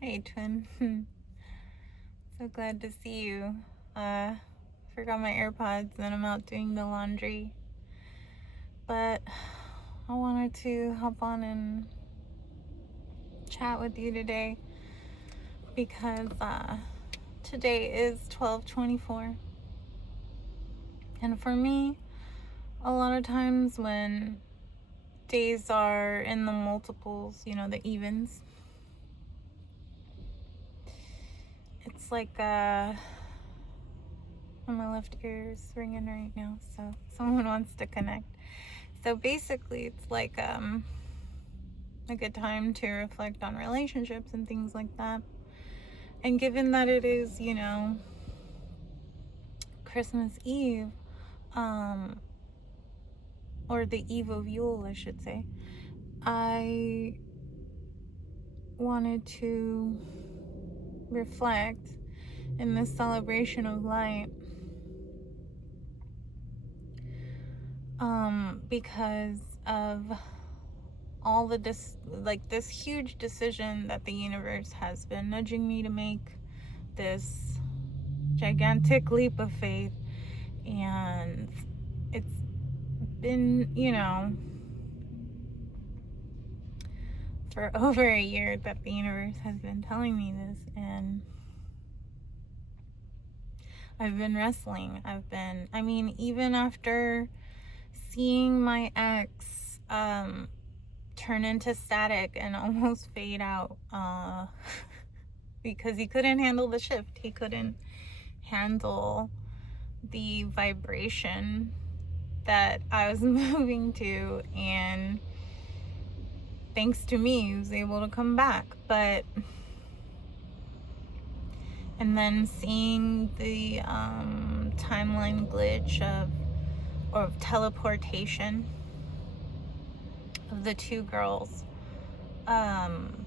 Hey, twin. So glad to see you. Forgot my AirPods and I'm out doing the laundry. But I wanted to hop on and chat with you today because today is 12/24. And for me, a lot of times when days are in the multiples, the evens, it's like my left ear is ringing right now, so someone wants to connect. So basically, it's like a good time to reflect on relationships and things like that. And given that it is, Christmas Eve, or the Eve of Yule, I should say, I wanted to reflect in this celebration of light, because of all this huge decision that the universe has been nudging me to make, this gigantic leap of faith. And it's been, for over a year that the universe has been telling me this, and I've been wrestling. Even after seeing my ex turn into static and almost fade out, because he couldn't handle the shift. He couldn't handle the vibration that I was moving to, and thanks to me, he was able to come back. And then seeing the timeline glitch of teleportation of the two girls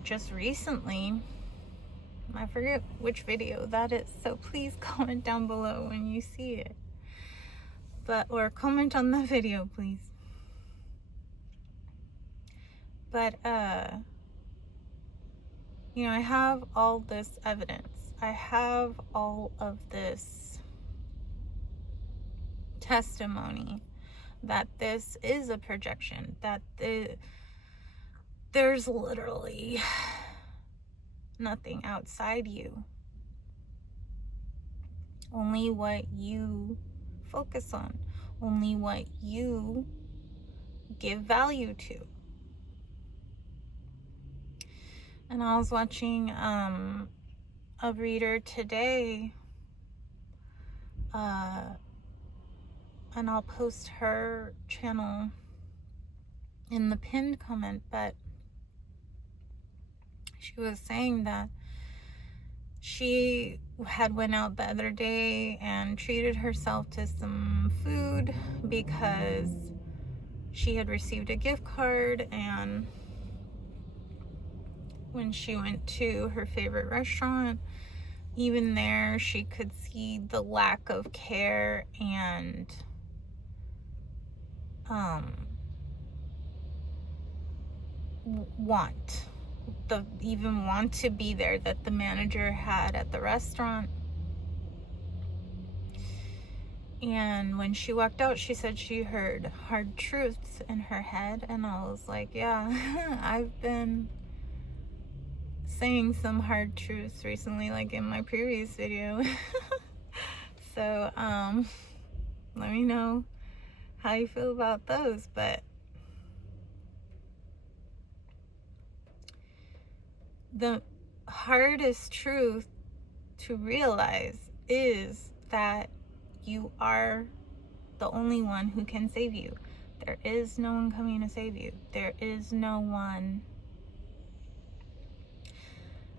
just recently. I forget which video that is, so please comment down below when you see it. Or comment on the video, please. But I have all this evidence. I have all of this testimony that this is a projection, that there's literally nothing outside you. Only what you focus on, only what you give value to. And I was watching a reader today, and I'll post her channel in the pinned comment, but she was saying that she had went out the other day and treated herself to some food because she had received a gift card, and when she went to her favorite restaurant, even there she could see the lack of care and want to be there that the manager had at the restaurant. And when she walked out, she said she heard hard truths in her head, and I was like, yeah, I've been saying some hard truths recently, like in my previous video. So let me know how you feel about those. But the hardest truth to realize is that you are the only one who can save you. There is no one coming to save you. There is no one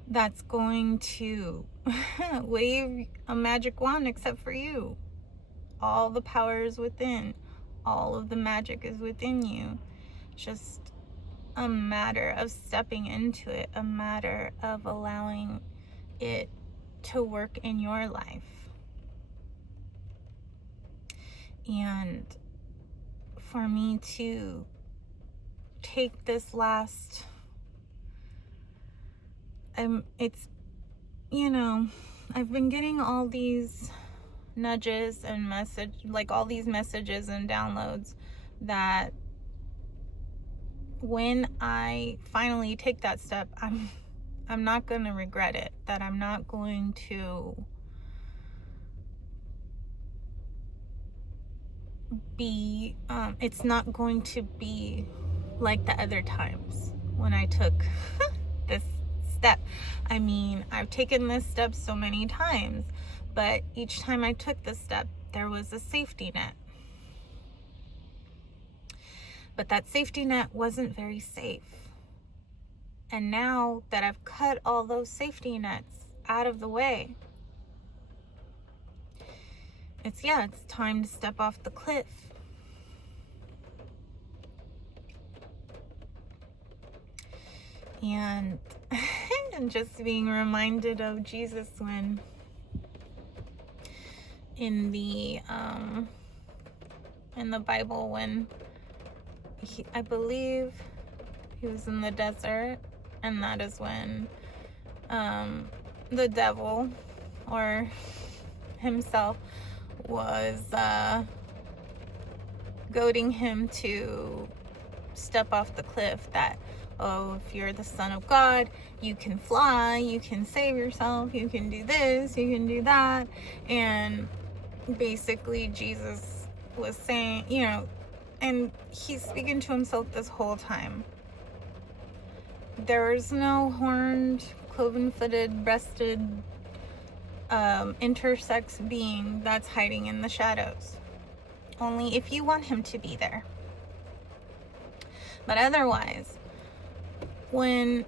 that's going to wave a magic wand except for you. All the power is within. All of the magic is within you. Just a matter of stepping into it, a matter of allowing it to work in your life. And for me to take this last it's, you know, I've been getting all these nudges and all these messages and downloads that when I finally take that step, I'm not going to regret it, that I'm not going to be, it's not going to be like the other times when I took this step. I mean, I've taken this step so many times, but each time I took this step, there was a safety net. But that safety net wasn't very safe. And now that I've cut all those safety nets out of the way, it's time to step off the cliff. And just being reminded of Jesus when in the Bible, when I believe he was in the desert, and that is when the devil or himself was goading him to step off the cliff, that, oh, if you're the Son of God, you can fly, you can save yourself, you can do this, you can do that. And basically Jesus was saying, and he's speaking to himself this whole time, there is no horned, cloven-footed, breasted, intersex being that's hiding in the shadows. Only if you want him to be there. But otherwise, when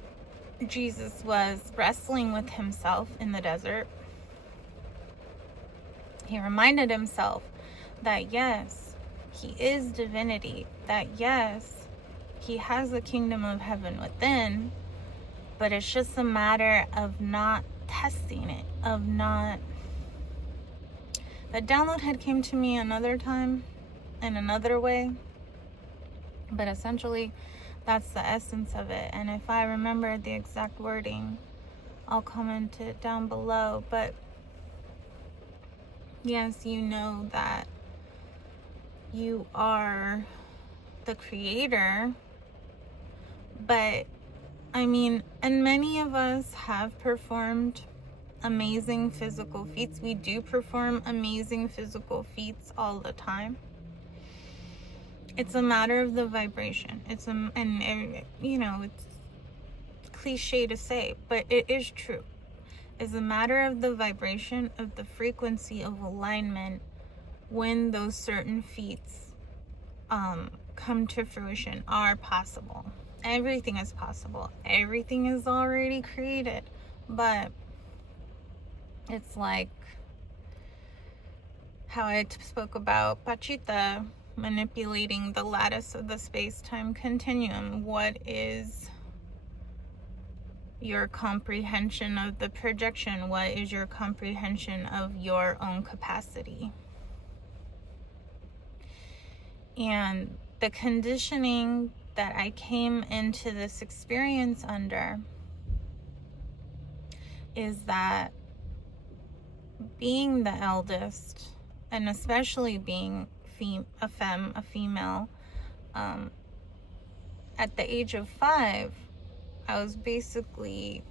Jesus was wrestling with himself in the desert, he reminded himself that yes, he is divinity, that yes, he has the kingdom of heaven within, but it's just a matter of not testing it, of not... That download had came to me another time in another way, but essentially that's the essence of it. And if I remember the exact wording, I'll comment it down below. But yes, you know that you are the creator, but I mean, and many of us have performed amazing physical feats. We do perform amazing physical feats all the time. It's a matter of the vibration. It's cliche to say, but it is true. It's a matter of the vibration, of the frequency of alignment when those certain feats come to fruition, are possible. Everything is possible. Everything is already created. But it's like how I spoke about Pachita manipulating the lattice of the space-time continuum. What is your comprehension of the projection? What is your comprehension of your own capacity? And the conditioning that I came into this experience under is that being the eldest, and especially being a female, at the age of 5, I was basically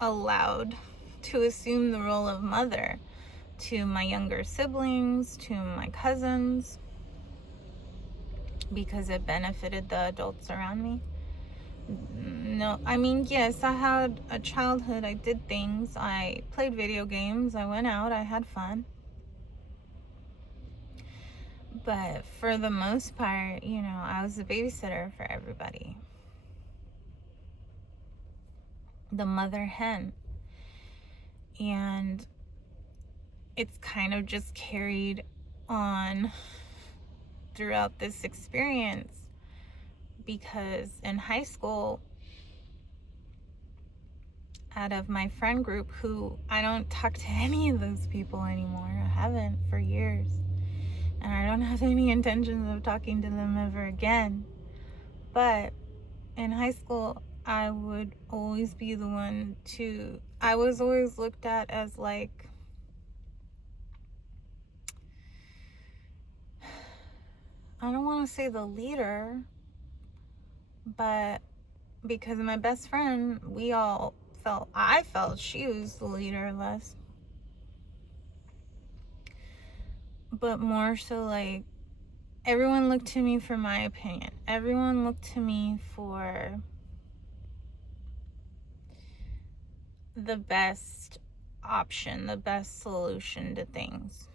allowed to assume the role of mother to my younger siblings, to my cousins, because it benefited the adults around me. No, I mean, yes, I had a childhood. I did things. I played video games. I went out. I had fun. But for the most part, I was a babysitter for everybody. The mother hen. And it's kind of just carried on throughout this experience, because in high school, out of my friend group, who I don't talk to any of those people anymore, I haven't for years, and I don't have any intentions of talking to them ever again. But in high school, I would always be the one to, I was always looked at as like, I don't want to say the leader, but because of my best friend, I felt she was the leader of us. But more so like, everyone looked to me for my opinion. Everyone looked to me for the best option, the best solution to things.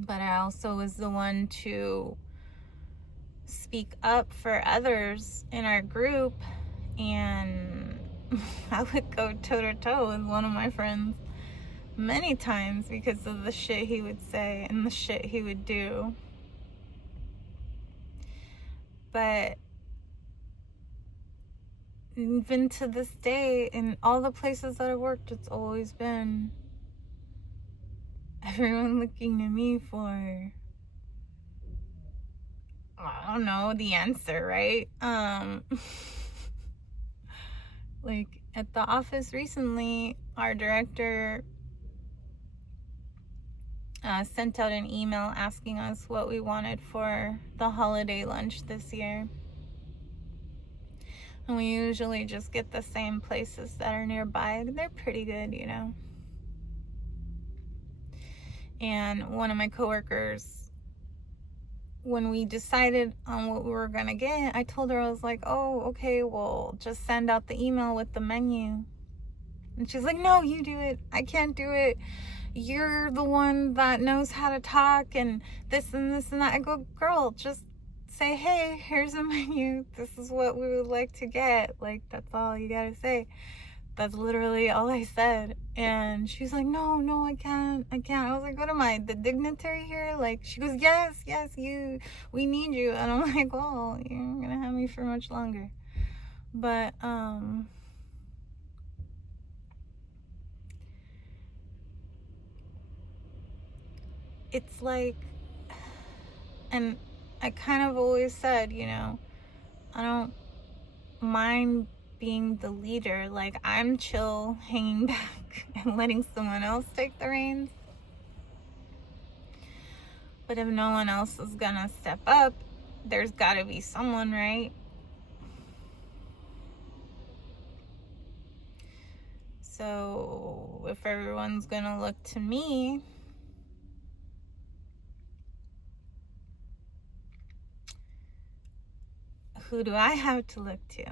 But I also was the one to speak up for others in our group, and I would go toe to toe with one of my friends many times because of the shit he would say and the shit he would do. But even to this day, in all the places that I worked, it's always been everyone looking to me for, I don't know, the answer, right? Like at the office recently, our director sent out an email asking us what we wanted for the holiday lunch this year. And we usually just get the same places that are nearby. They're pretty good, you know. And one of my coworkers, when we decided on what we were gonna get, I told her, I was like, oh, okay, well, just send out the email with the menu. And she's like, no, you do it. I can't do it. You're the one that knows how to talk and this and this and that. I go, girl, just say, hey, here's a menu. This is what we would like to get. Like, that's all you gotta say. That's literally all I said. And she's like, no, I can't. I was like, what am I, the dignitary here? Like, she goes, yes, we need you. And I'm like, well, you're not gonna have me for much longer. But, it's like, and I kind of always said, you know, I don't mind being the leader. Like, I'm chill hanging back and letting someone else take the reins. But if no one else is gonna step up, there's gotta be someone, right? So if everyone's gonna look to me, who do I have to look to?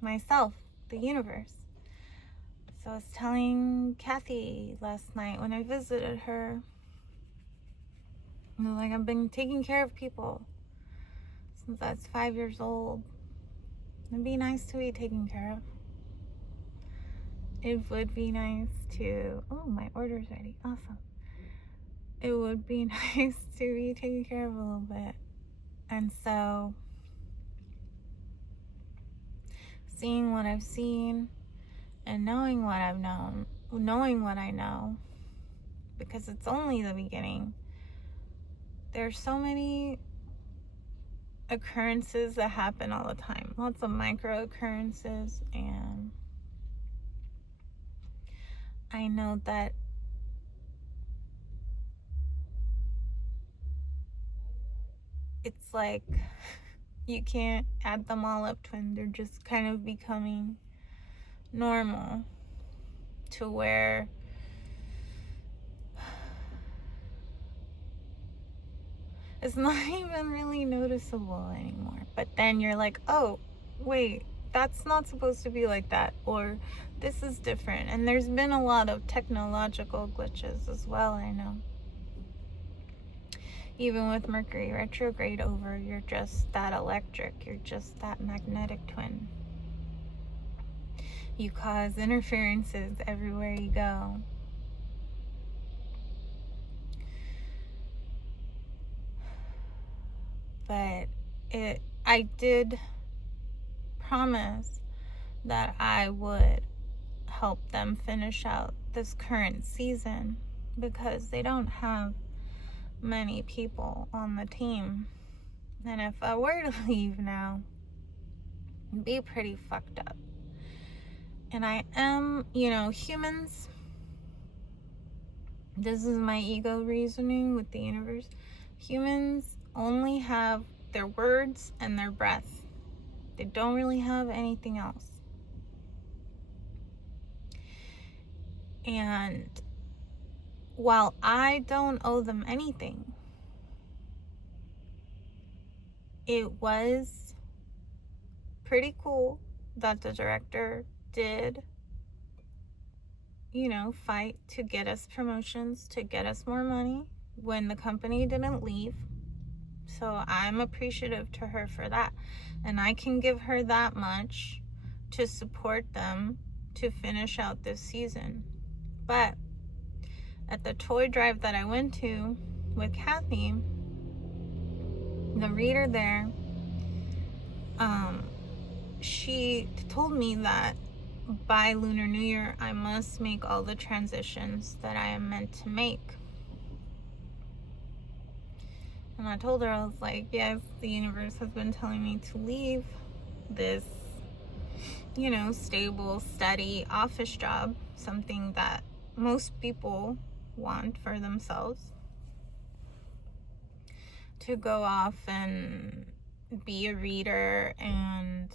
Myself, the universe. So I was telling Kathy last night when I visited her, I was like, I've been taking care of people since I was 5 years old. It'd be nice to be taken care of. It would be nice to, oh, my order's ready, awesome. It would be nice to be taken care of a little bit. And so, seeing what I've seen and knowing what I've known, knowing what I know, because it's only the beginning. There's so many occurrences that happen all the time, lots of micro occurrences, and I know that it's like you can't add them all up when they're just kind of becoming normal, to where it's not even really noticeable anymore. But then you're like, oh, wait, that's not supposed to be like that, or this is different. And there's been a lot of technological glitches as well, I know. Even with Mercury retrograde over, you're just that electric, you're just that magnetic twin. You cause interferences everywhere you go. But I did promise that I would help them finish out this current season, because they don't have many people on the team. And if I were to leave now, be pretty fucked up. And I am, humans, this is my ego reasoning with the universe. Humans only have their words and their breath. They don't really have anything else. And while I don't owe them anything, it was pretty cool that the director did, fight to get us promotions, to get us more money when the company didn't leave. So I'm appreciative to her for that. And I can give her that much to support them to finish out this season. But at the toy drive that I went to with Kathy, the reader there, she told me that by Lunar New Year, I must make all the transitions that I am meant to make. And I told her, I was like, yes, the universe has been telling me to leave this, stable, steady office job, something that most people want for themselves, to go off and be a reader and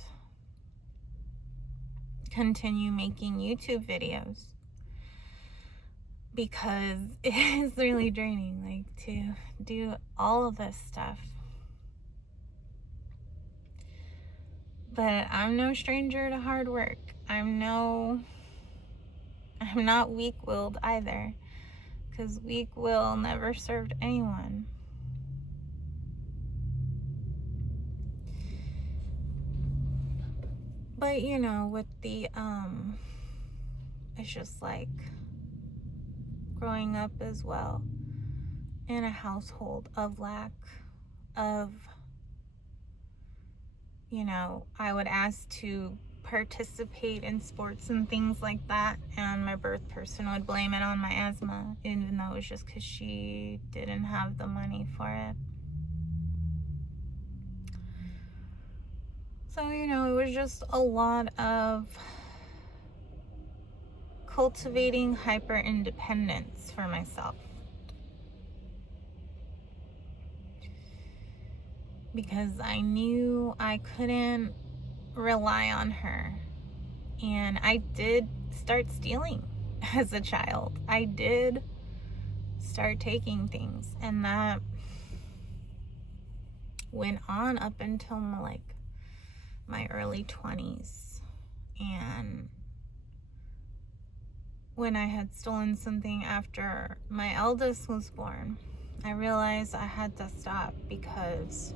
continue making YouTube videos, because it is really draining, to do all of this stuff. But I'm no stranger to hard work. I'm not weak-willed either, because weak will never served anyone. But with the it's just like growing up as well in a household of lack of, I would ask to participate in sports and things like that, and my birth person would blame it on my asthma, even though it was just because she didn't have the money for it. So, it was just a lot of cultivating hyper independence for myself, because I knew I couldn't rely on her. And I did start stealing as a child. I did start taking things, and that went on up until my early 20s. And when I had stolen something after my eldest was born, I realized I had to stop, because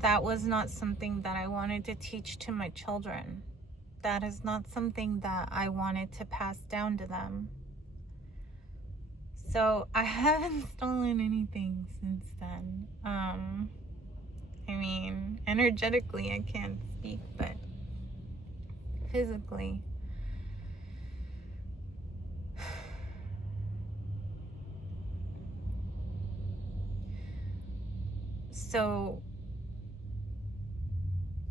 that was not something that I wanted to teach to my children. That is not something that I wanted to pass down to them. So I haven't stolen anything since then. Energetically I can't speak, but physically. So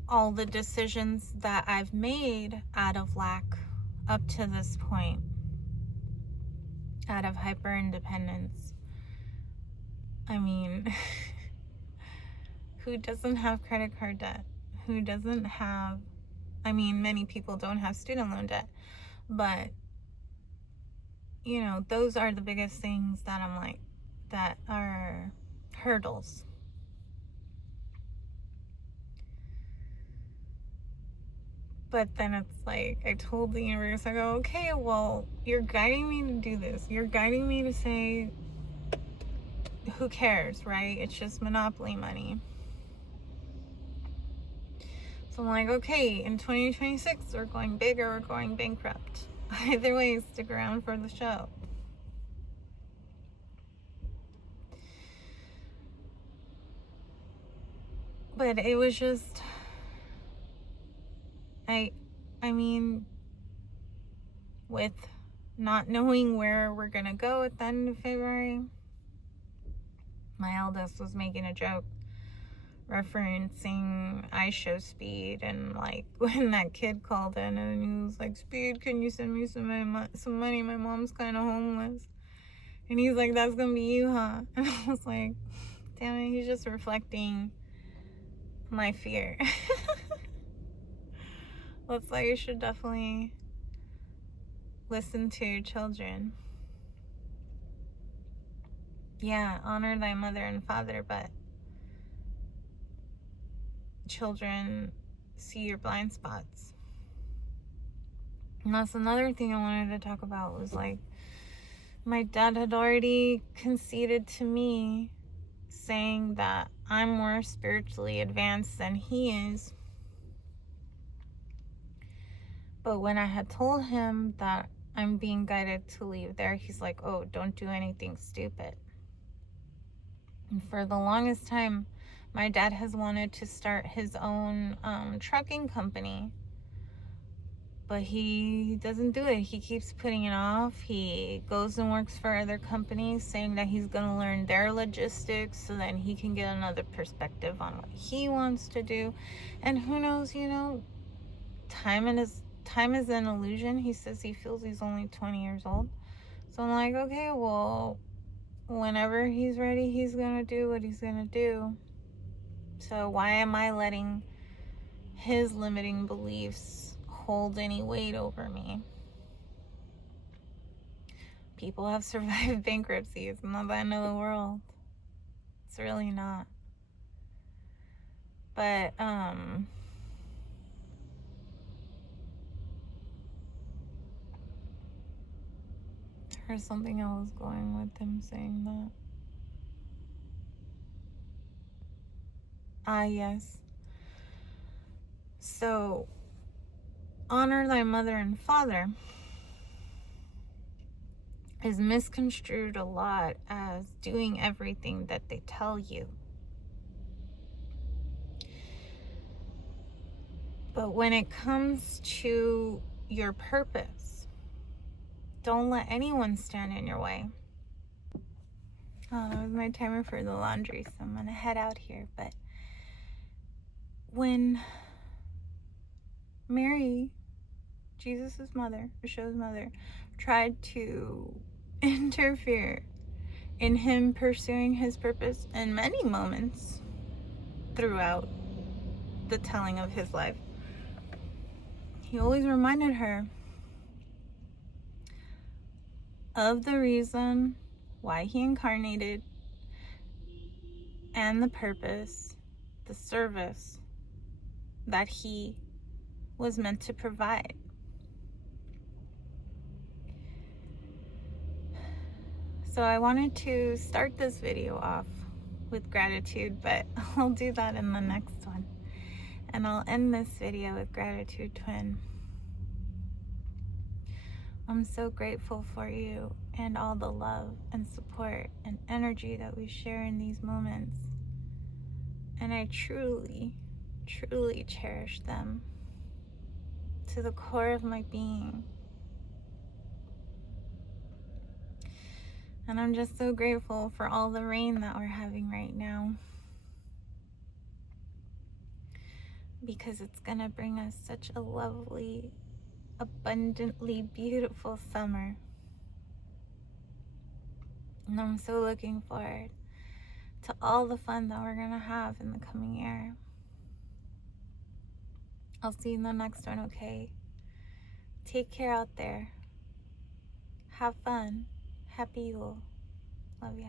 all the decisions that I've made out of lack up to this point, out of hyper independence, who doesn't have credit card debt? Who doesn't have, many people don't have student loan debt, but those are the biggest things that that are hurdles. But then it's I told the universe, I go, okay, well, you're guiding me to do this. You're guiding me to say, who cares, right? It's just monopoly money. So I'm okay, in 2026, we're going big or we're going bankrupt. Either way, stick around for the show. But it was just, with not knowing where we're gonna go at the end of February, my eldest was making a joke referencing I Show Speed, and like when that kid called in and he was like, Speed, can you send me some money? My mom's kind of homeless. And he's like, that's gonna be you, huh? And I was like, damn it, he's just reflecting my fear. That's why you should definitely listen to your children. Yeah, honor thy mother and father, but children see your blind spots. And that's another thing I wanted to talk about, was like, my dad had already conceded to me, saying that I'm more spiritually advanced than he is. But when I had told him that I'm being guided to leave there, he's like, oh, don't do anything stupid. And for the longest time, my dad has wanted to start his own trucking company. But he doesn't do it. He keeps putting it off. He goes and works for other companies, saying that he's going to learn their logistics so then he can get another perspective on what he wants to do. And who knows, time is an illusion. He says he feels he's only 20 years old. So I'm like, okay, well, whenever he's ready, he's going to do what he's going to do. So why am I letting his limiting beliefs hold any weight over me? People have survived bankruptcy. It's not the end of the world. It's really not. But there's something I was going with him saying that. Yes. So, honor thy mother and father is misconstrued a lot as doing everything that they tell you. But when it comes to your purpose, don't let anyone stand in your way. Oh, that was my timer for the laundry, so I'm gonna head out here. But when Mary, Jesus' mother, Yeshua's mother, tried to interfere in him pursuing his purpose in many moments throughout the telling of his life, he always reminded her of the reason why he incarnated and the purpose, the service that he was meant to provide. So I wanted to start this video off with gratitude, but I'll do that in the next one. And I'll end this video with gratitude twin. I'm so grateful for you and all the love and support and energy that we share in these moments. And I truly, truly cherish them to the core of my being. And I'm just so grateful for all the rain that we're having right now, because it's gonna bring us such a lovely, abundantly beautiful summer. And I'm so looking forward to all the fun that we're gonna have in the coming year. I'll see you in the next one, okay? Take care out there. Have fun. Happy Yule. Love ya.